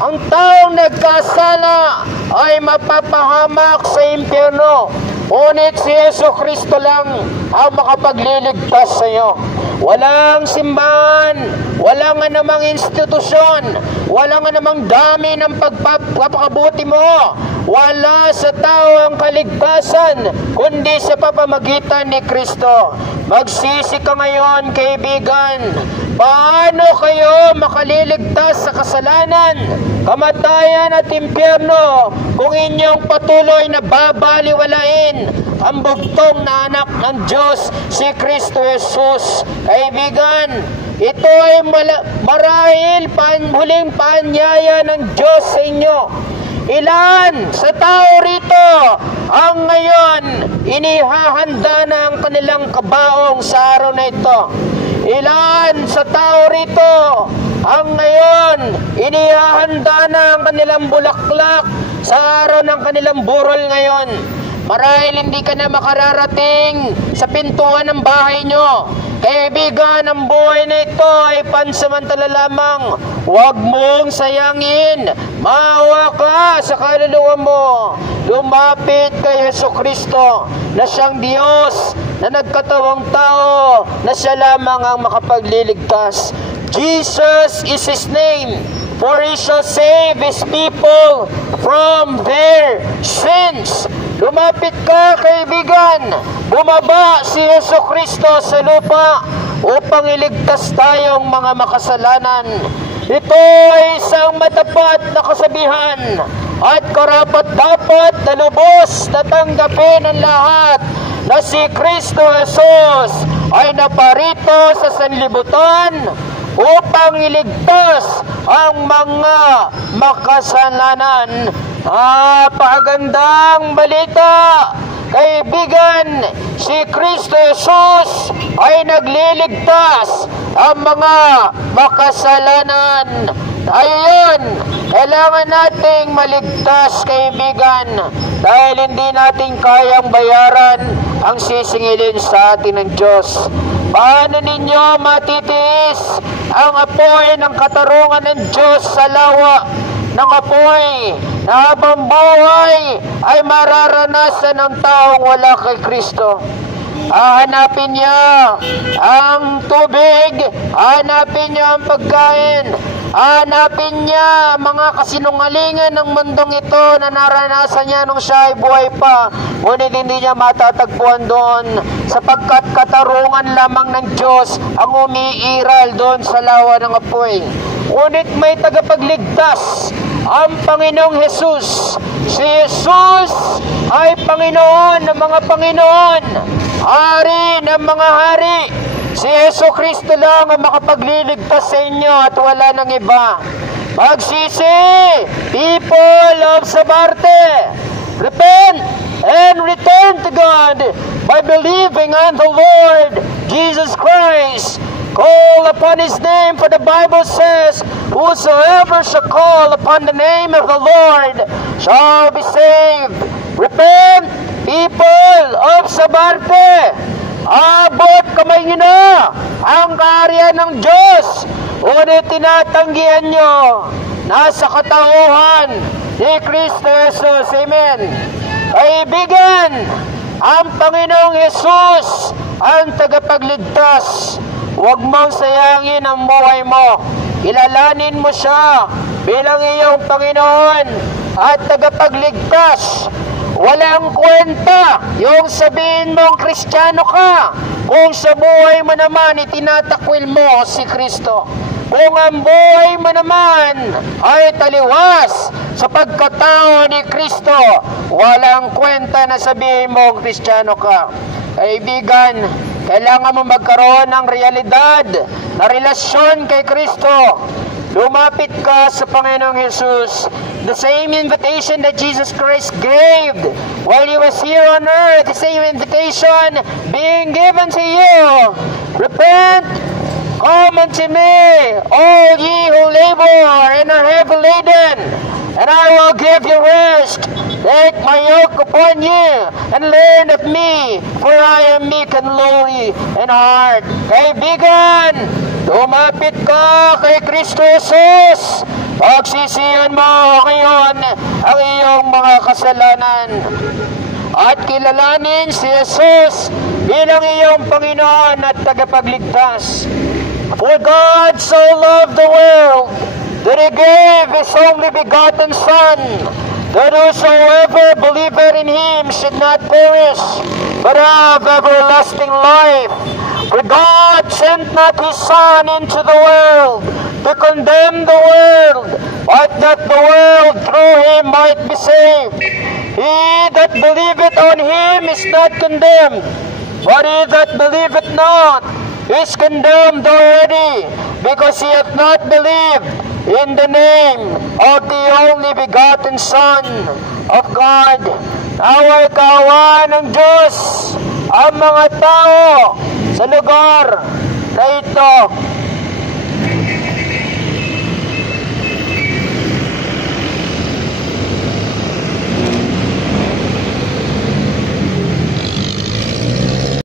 ang taong nagkasala ay mapapahamak sa impyerno. Ngunit si Jesucristo lang ang makapagliligtas sa iyo. Walang simbahan, walang anumang institusyon, walang anumang dami ng pagpapakabuti mo. Wala sa tao ang kaligtasan, kundi sa pamamagitan ni Kristo. Magsisi ka ngayon, kaibigan. Paano kayo makaliligtas sa kasalanan, kamatayan at impyerno kung inyong patuloy na babaliwalain ang bugtong na anak ng Diyos, si Kristo Jesus? Kaibigan, ito ay marahil huling paanyaya ng Diyos sa inyo. Ilan sa tao rito ang ngayon inihahanda na ang kanilang kabaong sa araw na ito? Ilan sa tao rito ang ngayon inihahanda na ang kanilang bulaklak sa araw ng kanilang burol ngayon? Marahil hindi ka na makararating sa pintuan ng bahay nyo. Kaibigan, ang buhay na ito ay pansamantala lamang. Huwag mong sayangin. Maawa ka sa kaluluwa mo. Lumapit kay Jesucristo na siyang Diyos na nagkatawang tao, na siya lamang ang makapagliligtas. Jesus is His name, for He shall save His people from their sins. Lumapit ka, kaibigan. Bumaba si Jesucristo sa lupa upang iligtas tayong mga makasalanan. Ito ay isang matapat na kasabihan at karapat-dapat na lubos na tanggapin ng lahat na si Kristo Jesus ay naparito sa sanlibutan upang iligtas ang mga makasalanan. Napakagandang balita, kaibigan. Si Kristo Jesus ay nagliligtas ang mga makasalanan. Ayun, kailangan nating maligtas, kaibigan, dahil hindi natin kayang bayaran ang sisingilin sa atin ng Diyos. Paano ninyo matitiis ang apoy ng katarungan ng Diyos sa lawa ng apoy na habang buhay ay mararanasan ng taong wala kay Kristo? Hahanapin niya ang tubig, hahanapin niya ang pagkain, hahanapin niya mga kasinungalingan ng mundong ito na naranasan niya nung siya ay buhay pa. Ngunit hindi niya matatagpuan doon, sapagkat katarungan lamang ng Diyos ang umiiral doon sa lawa ng apoy. Ngunit may tagapagligtas, ang Panginoong Jesus. Si Jesus ay Panginoon ng mga Panginoon, Hari ng mga hari. Si Jesucristo lang ang makapagliligtas sa inyo at wala nang iba. Magsisi, people of Sabarte, repent and return to God by believing on the Lord Jesus Christ. Call upon His name, for the Bible says, whosoever shall call upon the name of the Lord shall be saved. Repent, people of Sabarte. Abot kamay nyo na ang kaharian ng Diyos. Ngunit tinatanggihan nyo, nasa katauhan ni Kristo Jesus. Amen. Kaibigan, ang Panginoong Jesus ang tagapagligtas. Huwag mong sayangin ang buhay mo. Kilalanin mo siya bilang iyong Panginoon at tagapagligtas. Walang kwenta yung sabihin mong Kristiyano ka kung sa buhay mo naman itinatakwil mo si Kristo. Kung ang buhay mo naman ay taliwas sa pagkatao ni Kristo, walang kwenta na sabihin mong Kristiyano ka. Kaibigan, kailangan mo magkaroon ng realidad na relasyon kay Kristo. Lumapit ka sa Panginoong Jesus. The same invitation that Jesus Christ gave while He was here on earth, the same invitation being given to you. Repent, come unto me, all ye who labor and are heavy laden, and I will give you rest. Take my yoke upon you, and learn of me, for I am meek and lowly in heart. Kaibigan, lumapit ka kay Kristo Jesus. Pagsisihan mo ngayon ang iyong mga kasalanan at kilalanin si Jesus bilang iyong Panginoon at tagapagligtas. For God so loved the world that He gave His only begotten Son, that whosoever believeth in Him should not perish, but have everlasting life. For God sent not His Son into the world to condemn the world, but that the world through Him might be saved. He that believeth on Him is not condemned, but he that believeth not is condemned already, because he hath not believed in the name of the only begotten Son of God. Naway kaawaan ng Diyos ang mga tao sa lugar na ito.